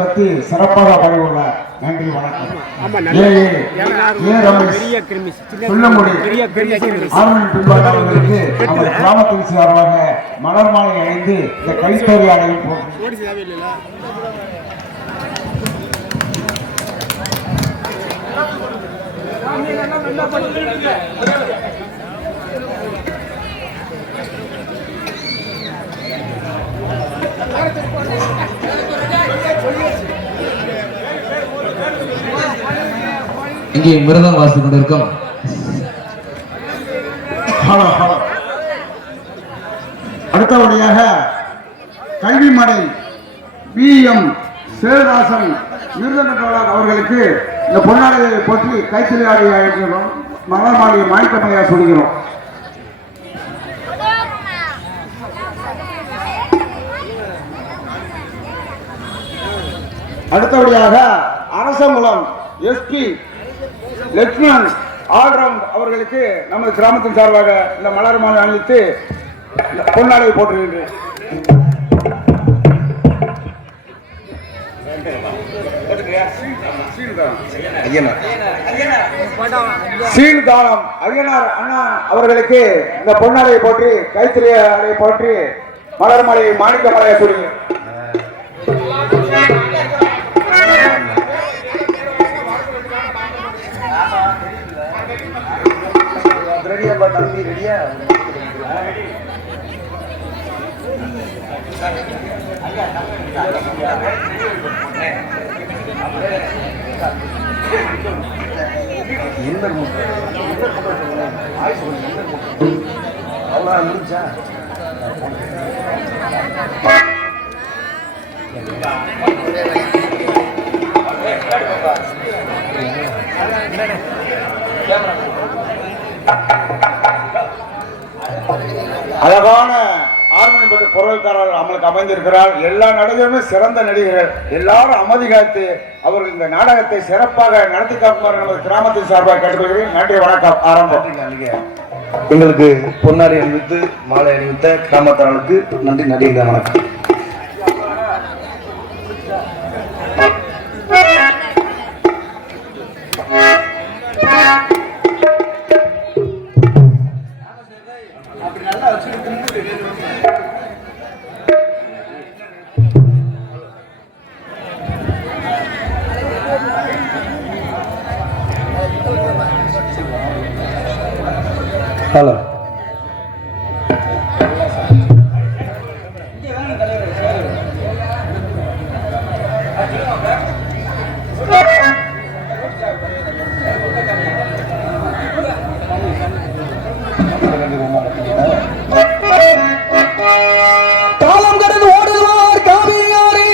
பத்தி சிறப்பாக பகிர்வுள்ள நன்றி வணக்கம். கிராமத்தின் சார்பாக மலர் மாலை அணிந்து இந்த கைத்தறி ஆடையும் இங்கே மிருதம் வாசித்துக் கொண்டிருக்கும் அடுத்தபடியாக கல்விமடை BM சேரதாசன் மிருதனகாரர் அவர்களுக்கு இந்த பொன்னாடையை போற்றி கைத்தறி ஆடையை அழைக்கிறோம். மலர் மாலையை மாணிக்கமையா சொல்கிறோம். அடுத்தபடியாக அரசங்குளம் SP லட்சுமணன் ஆல்ரம் அவர்களுக்கு நமது கிராமத்தின் சார்பாக இந்த மலர் மாலை அணிவித்து பொன்னாடை போட்டுகின்றேன். சீர்தானம் ஐயனார் அண்ணா அவர்களுக்கு இந்த பொன்னாடையை போற்றி கைத்தறி ஆடையை போற்றி மலர் மாலையை மாணிக்க மாலையை சொல்கிறேன். தம்பி ரெடியா அவ்வளோ முடிஞ்சா அழகான ஆர்மனி பொருள்காரர்கள் நம்மளுக்கு அமைந்திருக்கிறார். எல்லா நடிகருமே சிறந்த நடிகர்கள். எல்லாரும் அமைதி காத்து அவர்கள் இந்த நாடகத்தை சிறப்பாக நடத்தி காக்குமாறு நமது கிராமத்தின் சார்பாக கேட்டுக்கொள்கிறேன். நன்றி, வணக்கம். ஆரம்பம். எங்களுக்கு பொன்னாடை அணிவித்து மாலை அணிவித்த கிராமத்தார்களுக்கு நன்றி. நடிகர்கள் வணக்கம். ஹலோ, காலம் கடந்து ஓடுவார் காவியாரி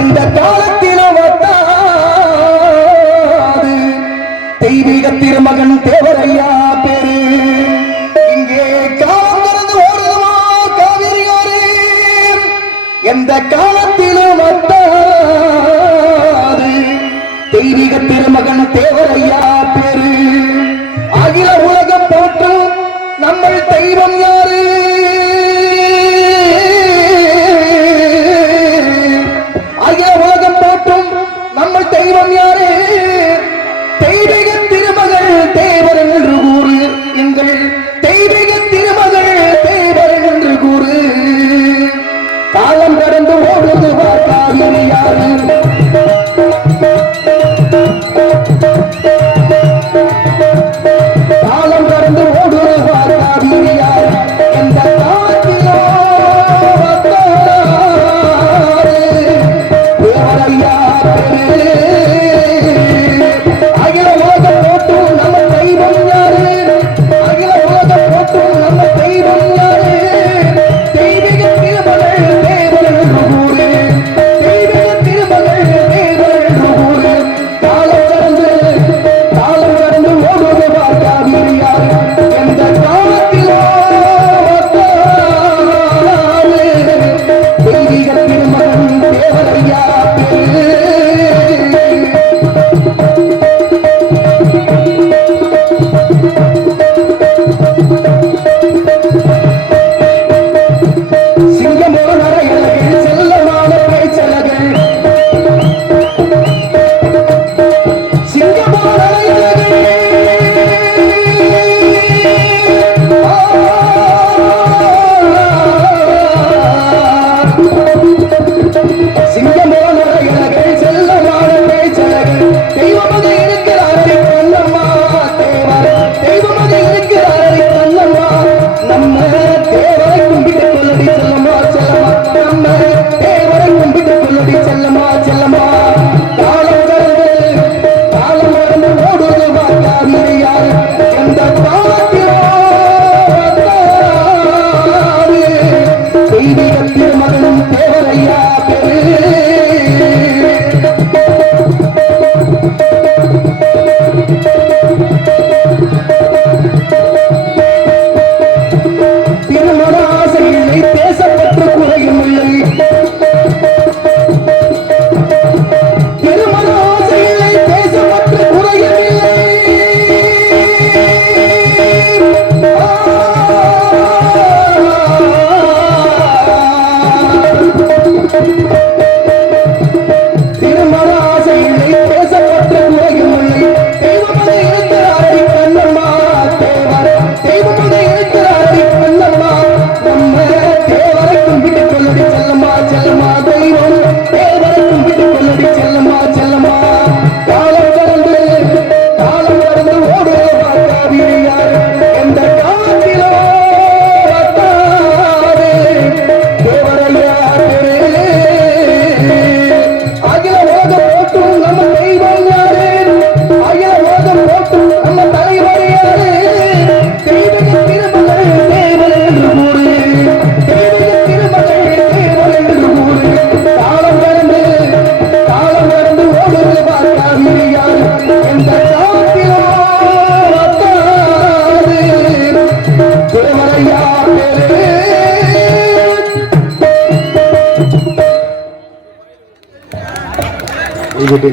எந்த காலத்திலும் தெய்வீக திருமகன் தேவரையா பேரு. இங்கே காலம் கடந்து ஓடுவார் காவிரியாரி எந்த காலத்திலும் தெய்வீக திருமகன் தேவரையா பேரு. அகில உலகம் போற்றும் நம்ம தெய்வம் யாரு? அகில உலகம் போற்றும் நம்ம தெய்வம் யாரு? தெய்வீக திருமகள் தேவர் என்று கூறு. எங்கள் தெய்வீக திருமகள் தேவர் என்று கூறு. காலம் கடந்து ஓடுது பார்க்காது கைகட்டி